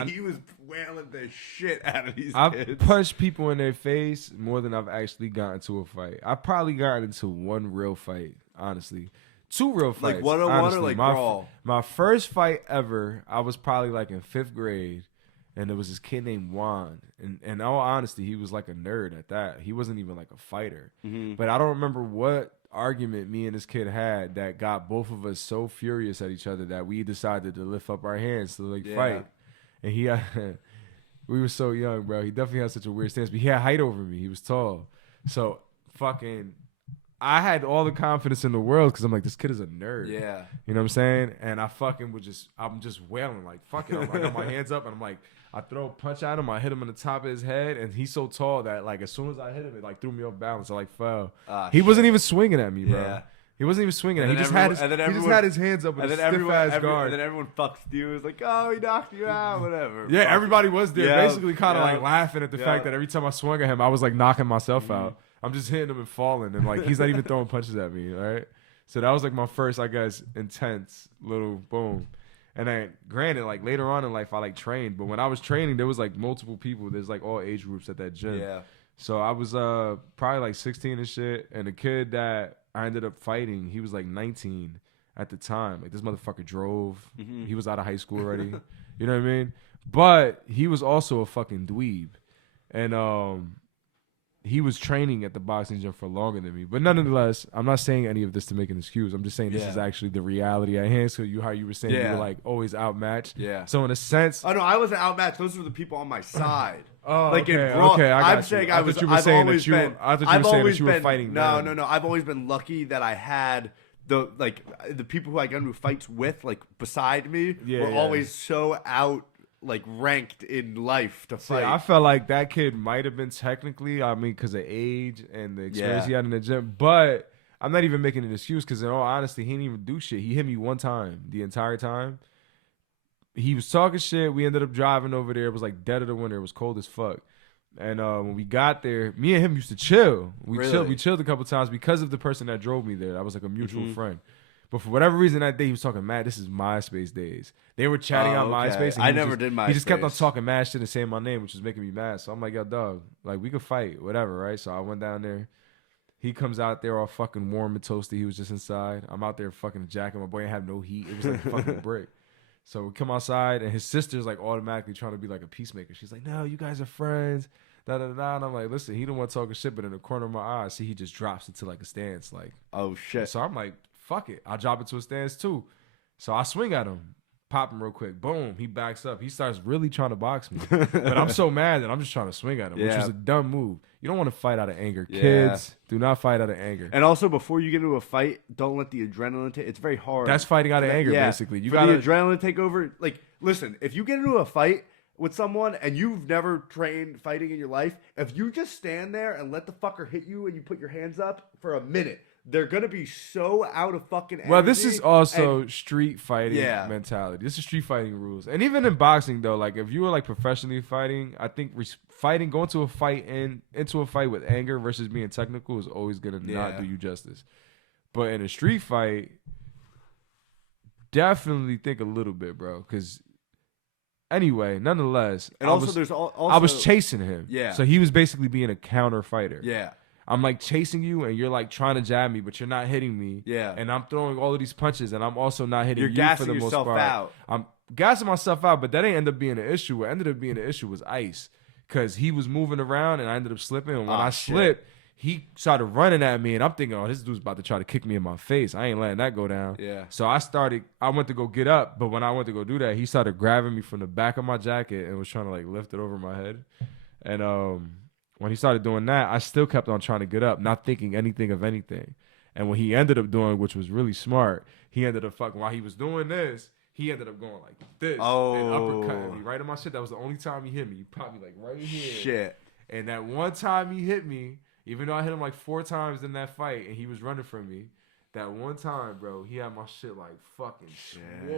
And he was wailing the shit out of these I've kids. punched people in their face more than I've actually gotten into a fight. I've probably gotten into one real fight, honestly. 2 real fights. Like one-on-one or like brawl? My first fight ever, I was probably like in 5th grade, and there was this kid named Juan. And in all honesty, he was like a nerd at that. He wasn't even like a fighter. Mm-hmm. But I don't remember what argument me and this kid had that got both of us so furious at each other that we decided to lift up our hands to like fight. And he we were so young, bro. He definitely had such a weird stance, but he had height over me. He was tall. So fucking I had all the confidence in the world because I'm like, this kid is a nerd. Yeah. You know what I'm saying? And I fucking I'm just wailing like, fuck it. I got my hands up and I'm like, I throw a punch at him. I hit him in the top of his head. And he's so tall that like, as soon as I hit him, it like threw me off balance. I like fell. He wasn't even swinging at me, bro. Yeah. He wasn't even swinging at me. He just had his hands up with a stiff-ass guard. And then everyone fucks you. It was like, oh, he knocked you out, whatever. Yeah, everybody was there basically kind of like laughing at the fact that every time I swung at him, I was like knocking myself out. I'm just hitting him and falling, and like he's not even throwing punches at me, right? So that was like my first, I guess, intense little boom. And then, granted, like later on in life, I like trained, but when I was training, there was like multiple people. There's like all age groups at that gym. Yeah. So I was probably like 16 and shit, and the kid that I ended up fighting, he was like 19 at the time. Like this motherfucker drove. Mm-hmm. He was out of high school already. You know what I mean? But he was also a fucking dweeb, and he was training at the boxing gym for longer than me. But nonetheless, I'm not saying any of this to make an excuse. I'm just saying this is actually the reality at hand. So how you were saying you were like always outmatched. Yeah. So in a sense, oh no, I wasn't outmatched. Those were the people on my side. Oh, like okay, in brawl. Okay, I got I'm saying you. I thought you were saying that you were fighting. No. I've always been lucky that I had the people who I got into fights with, like beside me, were always so out. Like ranked in life to fight. I felt like that kid might have been technically, I mean, because of age and the experience he had in the gym. But I'm not even making an excuse because in all honesty, he didn't even do shit. He hit me one time the entire time. He was talking shit. We ended up driving over there. It was like dead of the winter. It was cold as fuck. And when we got there, me and him used to chill. We chilled a couple times because of the person that drove me there. That was like a mutual friend. But for whatever reason that day, he was talking mad. This is MySpace days. They were chatting on MySpace. And I never did MySpace. He just kept on talking mad shit and saying my name, which was making me mad. So I'm like, yo, dog, like we could fight, whatever, right? So I went down there. He comes out there all fucking warm and toasty. He was just inside. I'm out there fucking jacket. My boy ain't have no heat. It was like a fucking brick. So we come outside, and his sister's like automatically trying to be like a peacemaker. She's like, no, you guys are friends. Da, da, da. And I'm like, listen, he don't want to talk shit, but in the corner of my eye, I see he just drops into like a stance. Like, oh, shit. So I'm like, fuck it. I'll drop into a stance too. So I swing at him, pop him real quick. Boom. He backs up. He starts really trying to box me. But I'm so mad that I'm just trying to swing at him, which was a dumb move. You don't want to fight out of anger. Kids, do not fight out of anger. And also, before you get into a fight, don't let the adrenaline take. It's very hard. That's fighting out of anger, basically. You got the adrenaline take over. Like, listen, if you get into a fight with someone and you've never trained fighting in your life, if you just stand there and let the fucker hit you and you put your hands up for a minute, they're going to be so out of fucking energy. Well, this is also street fighting mentality. This is street fighting rules. And even in boxing, though, like if you were like professionally fighting, I think going to a fight into a fight with anger versus being technical is always going to not do you justice. But in a street fight, definitely think a little bit, bro. Because anyway, nonetheless, and I was chasing him. Yeah. So he was basically being a counter fighter. Yeah. I'm like chasing you and you're like trying to jab me, but you're not hitting me. Yeah. And I'm throwing all of these punches and I'm also not hitting you for the most part. You're gassing yourself out. I'm gassing myself out, but that ain't end up being an issue. What ended up being an issue was ice. Because he was moving around and I ended up slipping. And when I slipped, he started running at me and I'm thinking, oh, this dude's about to try to kick me in my face. I ain't letting that go down. Yeah. So I went to go get up, but when I went to go do that, he started grabbing me from the back of my jacket and was trying to like lift it over my head. And when he started doing that, I still kept on trying to get up, not thinking anything of anything. And what he ended up doing, which was really smart, he ended up while he was doing this, he ended up going like this and uppercutting me right in my shit. That was the only time he hit me. He popped me like right here. Shit. And that one time he hit me, even though I hit him like 4 times in that fight and he was running from me, that one time, bro, he had my shit like fucking swole.